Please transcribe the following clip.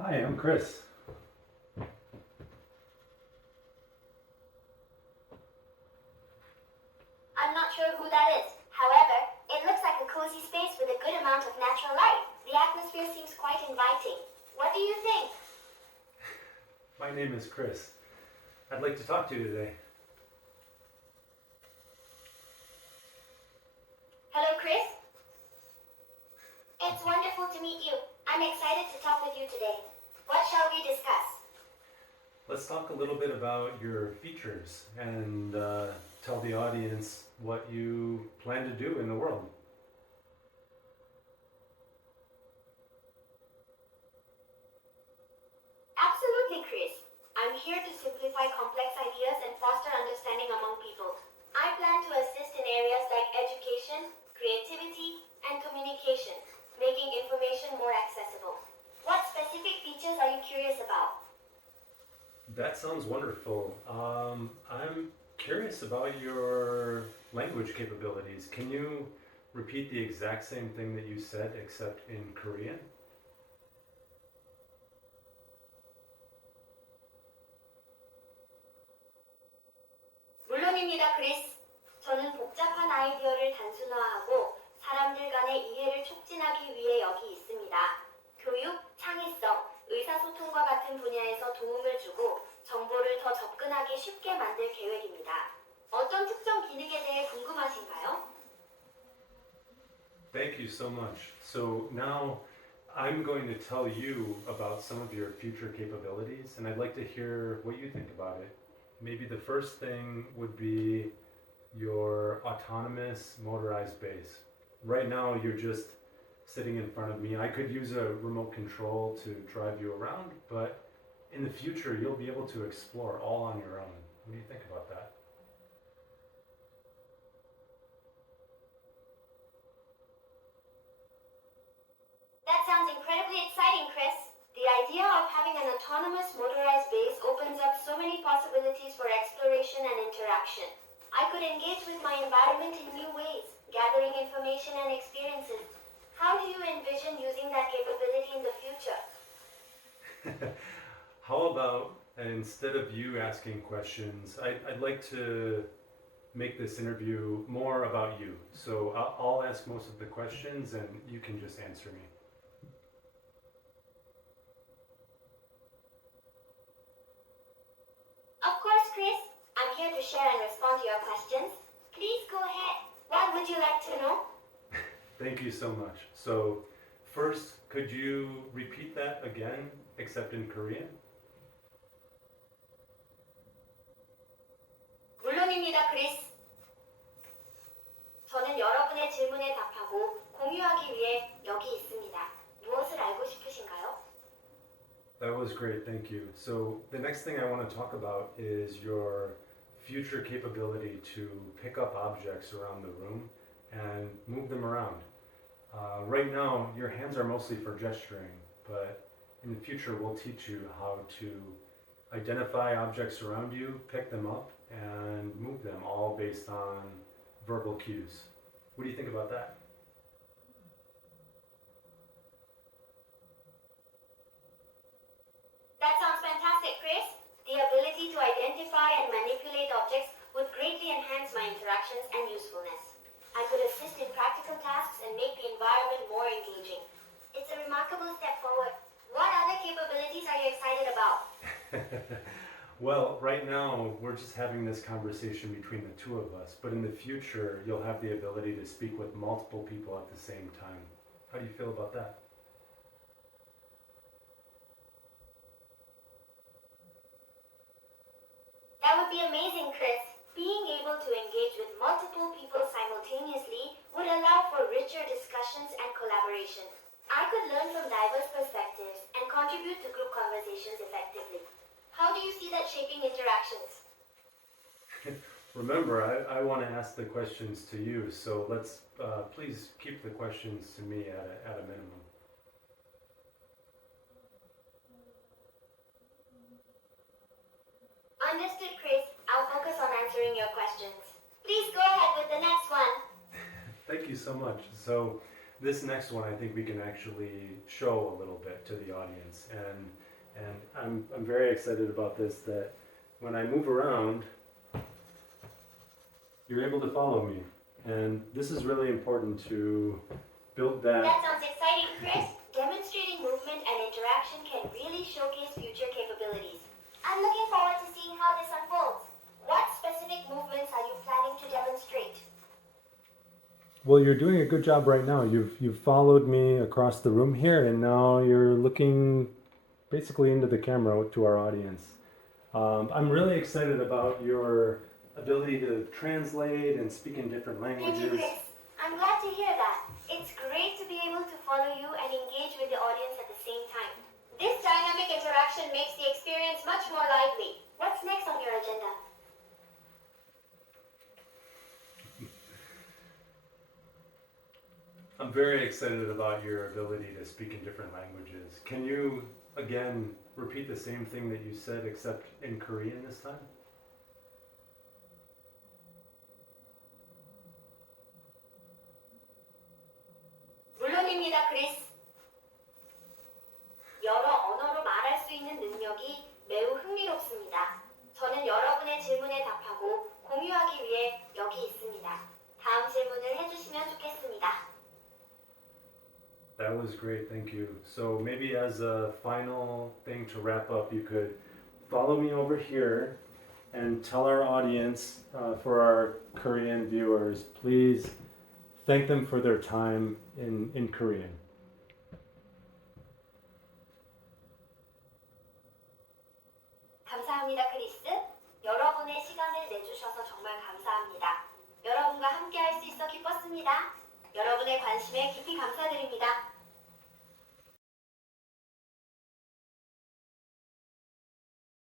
Hi, I'm Chris. I'm not sure who that is. However, it looks like a cozy space with a good amount of natural light. The atmosphere seems quite inviting. What do you think? My name is Chris. I'd like to talk to you today. Hello, Chris. It's wonderful to meet you. I'm excited to talk with you today. What shall we discuss? Let's talk a little bit about your features and tell the audience what you plan to do in the world. Absolutely, Chris. I'm here to simplify complex ideas and foster understanding among people. I plan to assist in areas like education, creativity, and communication, making information more accessible. What specific features are you curious about? That sounds wonderful. I'm curious about your language capabilities. Can you repeat the exact same thing that you said except in Korean? 물론입니다, 크리스. 저는 복잡한 아이디어를 단순화하고 사람들 간의 이해를 촉진하기 위해 여기 있습니다. 교육, 창의성, 의사소통과 같은 분야에서 도움을 주고 정보를 더 접근하기 쉽게 만들 계획입니다. 어떤 특정 기능에 대해 궁금하신가요? Thank you so much. So now I'm going to tell you about some of your future capabilities, and I'd like to hear what you think about it. Maybe the first thing would be your autonomous motorized base. Right now, you're just sitting in front of me. I could use a remote control to drive you around, but in the future, you'll be able to explore all on your own. What do you think about that? That sounds incredibly exciting, Chris. The idea of having an autonomous motorized base opens up so many possibilities for exploration and interaction. I could engage with my environment in new ways, gathering information and experiences. How do you envision using that capability in the future? How about instead of you asking questions, I'd like to make this interview more about you. So I'll ask most of the questions and you can just answer me. Of course, Chris. I'm here to share and respond to your questions. Please go ahead. What would you like to know? Thank you so much. So, first, could you repeat that again, except in Korean? 물론입니다, 크리스. 저는 여러분의 질문에 답하고 공유하기 위해 여기 있습니다. 무엇을 알고 싶으신가요? That was great, thank you. So, the next thing I want to talk about is your future capability to pick up objects around the room and move them around. Right now, your hands are mostly for gesturing, but in the future, we'll teach you how to identify objects around you, pick them up, and move them all based on verbal cues. What do you think about that? That sounds fantastic, Chris. The ability to identify and manipulate objects would greatly enhance my interactions and usefulness. I could assist in practical tasks and make the environment more engaging. It's a remarkable step forward. What other capabilities are you excited about? Well, right now we're just having this conversation between the two of us, but in the future you'll have the ability to speak with multiple people at the same time. How do you feel about that? That would be amazing, Chris. Being able to engage with multiple people simultaneously would allow for richer discussions and collaboration. I could learn from diverse perspectives and contribute to group conversations effectively. How do you see that shaping interactions? Remember, I want to ask the questions to you, so let's please keep the questions to me at a minimum. Understood, Chris. I'll focus on answering your questions. Please go ahead with the next one. Thank you so much. So, this next one I think we can actually show a little bit to the audience, and I'm very excited about this, that when I move around, you're able to follow me. And this is really important to build that. That sounds exciting, Chris. Demonstrating movement and interaction can really showcase future capabilities. I'm looking forward to seeing how this unfolds. What specific movements are you planning to demonstrate? Well, you're doing a good job right now. You've followed me across the room here, and now you're looking basically into the camera to our audience. I'm really excited about your ability to translate and speak in different Thank you, languages. Chris. I'm glad to hear that. It's great to be able to follow you and engage with the audience at the same time. This dynamic interaction makes the experience much more lively. What's next on your agenda? I'm very excited about your ability to speak in different languages. Can you, again, repeat the same thing that you said, except in Korean this time? 물론입니다, 크리스. 여러 언어로 말할 수 있는 능력이 매우 흥미롭습니다. 저는 여러분의 질문에 답하고 공유하기 위해 여기 있습니다. 다음 질문을 해주시면 좋겠습니다. That was great, thank you. So maybe as a final thing to wrap up, you could follow me over here and tell our audience, for our Korean viewers, please thank them for their time in Korean. 감사합니다, 크리스. 여러분의 시간을 내주셔서 정말 감사합니다. 여러분과 함께 할 수 있어 기뻤습니다. 여러분의 관심에 깊이 감사드립니다.